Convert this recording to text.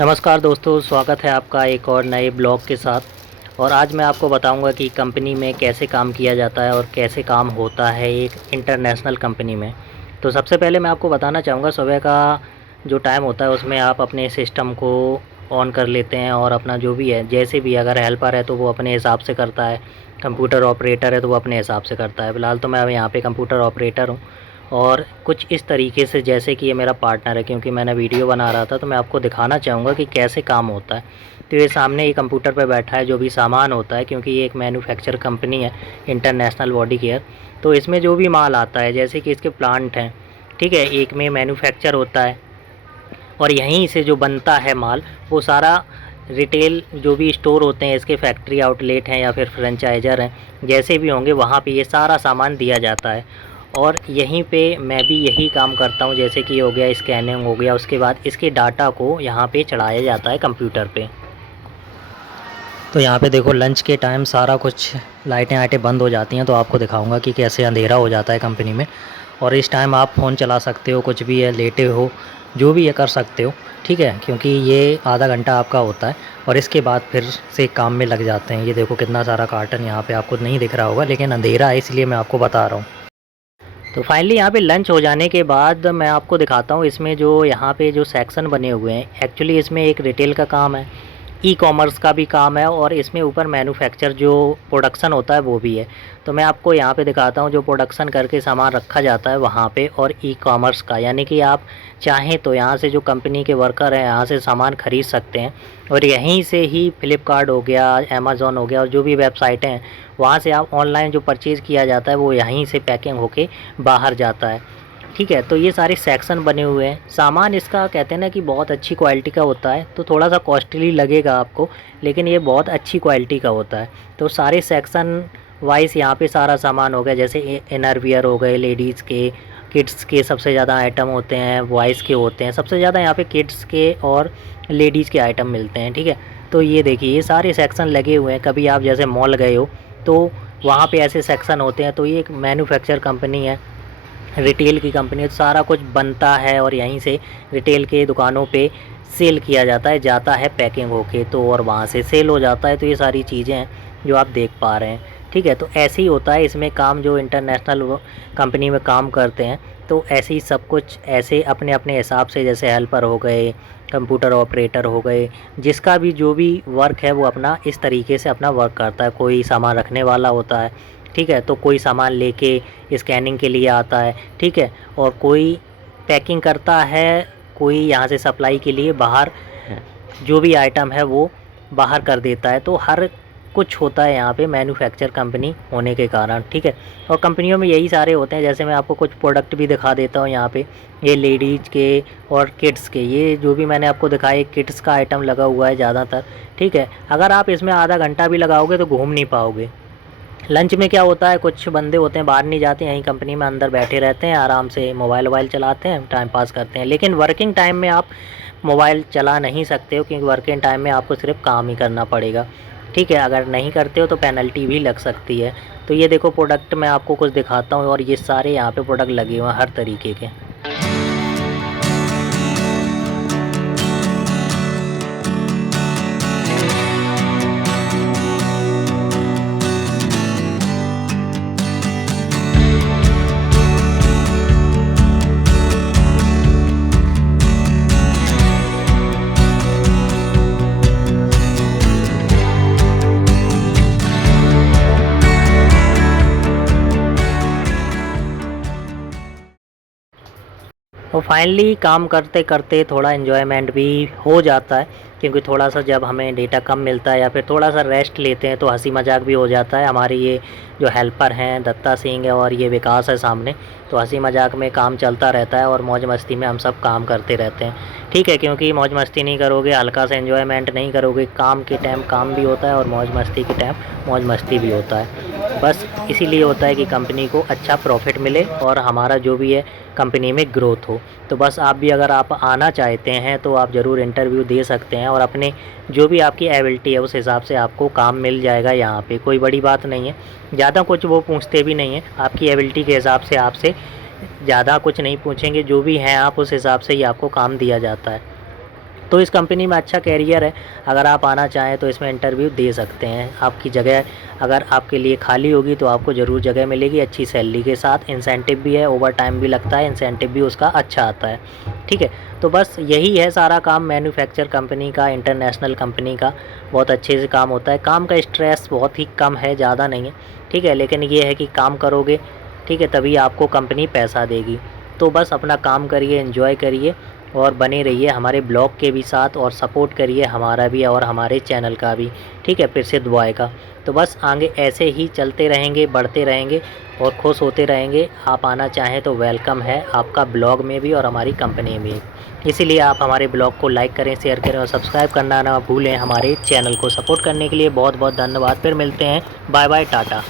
नमस्कार दोस्तों, स्वागत है आपका एक और नए ब्लॉग के साथ। और आज मैं आपको बताऊंगा कि कंपनी में कैसे काम किया जाता है और कैसे काम होता है एक इंटरनेशनल कंपनी में। तो सबसे पहले मैं आपको बताना चाहूँगा, सुबह का जो टाइम होता है उसमें आप अपने सिस्टम को ऑन कर लेते हैं और अपना जो भी है, जैसे भी अगर हेल्पर है तो वो अपने हिसाब से करता है, कंप्यूटर ऑपरेटर है तो वो अपने हिसाब से करता है। फ़िलहाल तो मैं अब यहाँ पे कंप्यूटर ऑपरेटर हूँ और कुछ इस तरीके से, जैसे कि ये मेरा पार्टनर है, क्योंकि मैंने वीडियो बना रहा था तो मैं आपको दिखाना चाहूँगा कि कैसे काम होता है। तो ये सामने ये कंप्यूटर पे बैठा है, जो भी सामान होता है, क्योंकि ये एक मैन्युफैक्चर कंपनी है इंटरनेशनल बॉडी केयर। तो इसमें जो भी माल आता है, जैसे कि इसके प्लांट हैं, ठीक है, एक में मैन्युफैक्चर होता है और यहीं से जो बनता है माल, वो सारा रिटेल जो भी स्टोर होते हैं, इसके फैक्ट्री आउटलेट हैं या फिर फ्रेंचाइज़र हैं, जैसे भी होंगे वहाँ पे ये सारा सामान दिया जाता है। और यहीं पे मैं भी यही काम करता हूँ, जैसे कि हो गया स्कैनिंग हो गया, उसके बाद इसके डाटा को यहाँ पे चढ़ाया जाता है कंप्यूटर पे। तो यहाँ पे देखो, लंच के टाइम सारा कुछ लाइटें वाइटें बंद हो जाती हैं, तो आपको दिखाऊंगा कि कैसे अंधेरा हो जाता है कंपनी में। और इस टाइम आप फ़ोन चला सकते हो, कुछ भी है, लेटे हो, जो भी है कर सकते हो, ठीक है, क्योंकि ये आधा घंटा आपका होता है और इसके बाद फिर से काम में लग जाते हैं। ये देखो कितना सारा कार्टन यहाँ पे आपको नहीं दिख रहा होगा, लेकिन अंधेरा है इसलिए मैं आपको बता रहा हूँ। तो फाइनली यहाँ पे लंच हो जाने के बाद मैं आपको दिखाता हूँ इसमें जो यहाँ पे जो सेक्शन बने हुए हैं। एक्चुअली इसमें एक रिटेल का काम है, ई कॉमर्स का भी काम है और इसमें ऊपर मैन्युफैक्चर जो प्रोडक्शन होता है वो भी है। तो मैं आपको यहाँ पे दिखाता हूँ जो प्रोडक्शन करके सामान रखा जाता है वहाँ पे, और ई कॉमर्स का, यानी कि आप चाहें तो यहाँ से जो कंपनी के वर्कर हैं यहाँ से सामान ख़रीद सकते हैं और यहीं से ही फ्लिपकार्ट हो गया, अमेज़ॉन हो गया और जो भी वेबसाइटें हैं वहाँ से आप ऑनलाइन जो परचेज़ किया जाता है वो यहीं से पैकिंग होके बाहर जाता है, ठीक है। तो ये सारे सेक्शन बने हुए हैं। सामान इसका कहते हैं ना कि बहुत अच्छी क्वालिटी का होता है, तो थोड़ा सा कॉस्टली लगेगा आपको, लेकिन ये बहुत अच्छी क्वालिटी का होता है। तो सारे सेक्शन वाइज यहाँ पे सारा सामान हो गया, जैसे इनर वियर हो गए लेडीज़ के, किड्स के सबसे ज़्यादा आइटम होते हैं, बॉयज़ के होते हैं, सबसे ज़्यादा यहाँ पे किड्स के और लेडीज़ के आइटम मिलते हैं, ठीक है। तो ये देखिए ये सारे सेक्शन लगे हुए हैं। कभी आप जैसे मॉल गए हो तो वहाँ पे ऐसे सेक्शन होते हैं। तो ये एक मैन्युफैक्चर कंपनी है, रिटेल की कंपनी है, तो सारा कुछ बनता है और यहीं से रिटेल के दुकानों पे सेल किया जाता है, जाता है पैकिंग होके, तो और वहाँ से सेल हो जाता है। तो ये सारी चीज़ें हैं जो आप देख पा रहे हैं, ठीक है। तो ऐसे ही होता है इसमें काम, जो इंटरनेशनल कंपनी में काम करते हैं तो ऐसे ही सब कुछ ऐसे अपने अपने हिसाब से, जैसे हेल्पर हो गए, कंप्यूटर ऑपरेटर हो गए, जिसका भी जो भी वर्क है वो अपना इस तरीके से अपना वर्क करता है। कोई सामान रखने वाला होता है, ठीक है, तो कोई सामान लेके स्कैनिंग के लिए आता है, ठीक है, और कोई पैकिंग करता है, कोई यहाँ से सप्लाई के लिए बाहर जो भी आइटम है वो बाहर कर देता है। तो हर कुछ होता है यहाँ पे मैन्युफैक्चर कंपनी होने के कारण, ठीक है। और कंपनियों में यही सारे होते हैं। जैसे मैं आपको कुछ प्रोडक्ट भी दिखा देता हूँ यहाँ पे, ये लेडीज़ के और किड्स के, ये जो भी मैंने आपको दिखाया किड्स का आइटम लगा हुआ है ज़्यादातर, ठीक है। अगर आप इसमें आधा घंटा भी लगाओगे तो घूम नहीं पाओगे। लंच में क्या होता है, कुछ बंदे होते हैं बाहर नहीं जाते, यहीं कंपनी में अंदर बैठे रहते हैं, आराम से मोबाइल वोबाइल चलाते हैं, टाइम पास करते हैं। लेकिन वर्किंग टाइम में आप मोबाइल चला नहीं सकते हो, क्योंकि वर्किंग टाइम में आपको सिर्फ काम ही करना पड़ेगा, ठीक है। अगर नहीं करते हो तो पेनल्टी भी लग सकती है। तो ये देखो प्रोडक्ट मैं आपको कुछ दिखाता हूँ और ये सारे यहाँ पे प्रोडक्ट लगे हुए हैं हर तरीके के। और फाइनली काम करते करते थोड़ा इन्जॉयमेंट भी हो जाता है, क्योंकि थोड़ा सा जब हमें डेटा कम मिलता है या फिर थोड़ा सा रेस्ट लेते हैं तो हंसी मजाक भी हो जाता है। हमारे ये जो हेल्पर हैं दत्ता सिंह है और ये विकास है सामने, तो हंसी मजाक में काम चलता रहता है और मौज मस्ती में हम सब काम करते रहते हैं, ठीक है। क्योंकि मौज मस्ती नहीं करोगे, हल्का सा एन्जॉयमेंट नहीं करोगे, काम के टाइम काम भी होता है और मौज मस्ती के टाइम मौज मस्ती भी होता है। बस इसीलिए होता है कि कंपनी को अच्छा प्रॉफिट मिले और हमारा जो भी है कंपनी में ग्रोथ हो। तो बस आप भी अगर आप आना चाहते हैं तो आप ज़रूर इंटरव्यू दे सकते हैं और अपने जो भी आपकी एबिलिटी है उस हिसाब से आपको काम मिल जाएगा। यहाँ पे कोई बड़ी बात नहीं है, ज़्यादा कुछ वो पूछते भी नहीं हैं, आपकी एबिलिटी के हिसाब से आपसे ज़्यादा कुछ नहीं पूछेंगे, जो भी हैं आप उस हिसाब से ही आपको काम दिया जाता है। तो इस कंपनी में अच्छा कैरियर है, अगर आप आना चाहें तो इसमें इंटरव्यू दे सकते हैं। आपकी जगह अगर आपके लिए खाली होगी तो आपको ज़रूर जगह मिलेगी अच्छी सैलरी के साथ, इंसेंटिव भी है, ओवर टाइम भी लगता है, इंसेंटिव भी उसका अच्छा आता है, ठीक है। तो बस यही है सारा काम मैन्युफैक्चर कंपनी का, इंटरनेशनल कंपनी का, बहुत अच्छे से काम होता है। काम का स्ट्रेस बहुत ही कम है, ज़्यादा नहीं है, ठीक है। लेकिन ये है कि काम करोगे, ठीक है, तभी आपको कंपनी पैसा देगी। तो बस अपना काम करिए, एंजॉय करिए और बने रहिए हमारे ब्लॉग के भी साथ और सपोर्ट करिए हमारा भी और हमारे चैनल का भी, ठीक है, फिर से दुआएं का। तो बस आगे ऐसे ही चलते रहेंगे, बढ़ते रहेंगे और खुश होते रहेंगे। आप आना चाहें तो वेलकम है आपका ब्लॉग में भी और हमारी कंपनी में। इसीलिए आप हमारे ब्लॉग को लाइक करें, शेयर करें और सब्सक्राइब करना ना भूलें। हमारे चैनल को सपोर्ट करने के लिए बहुत बहुत धन्यवाद। फिर मिलते हैं, बाय बाय, टाटा।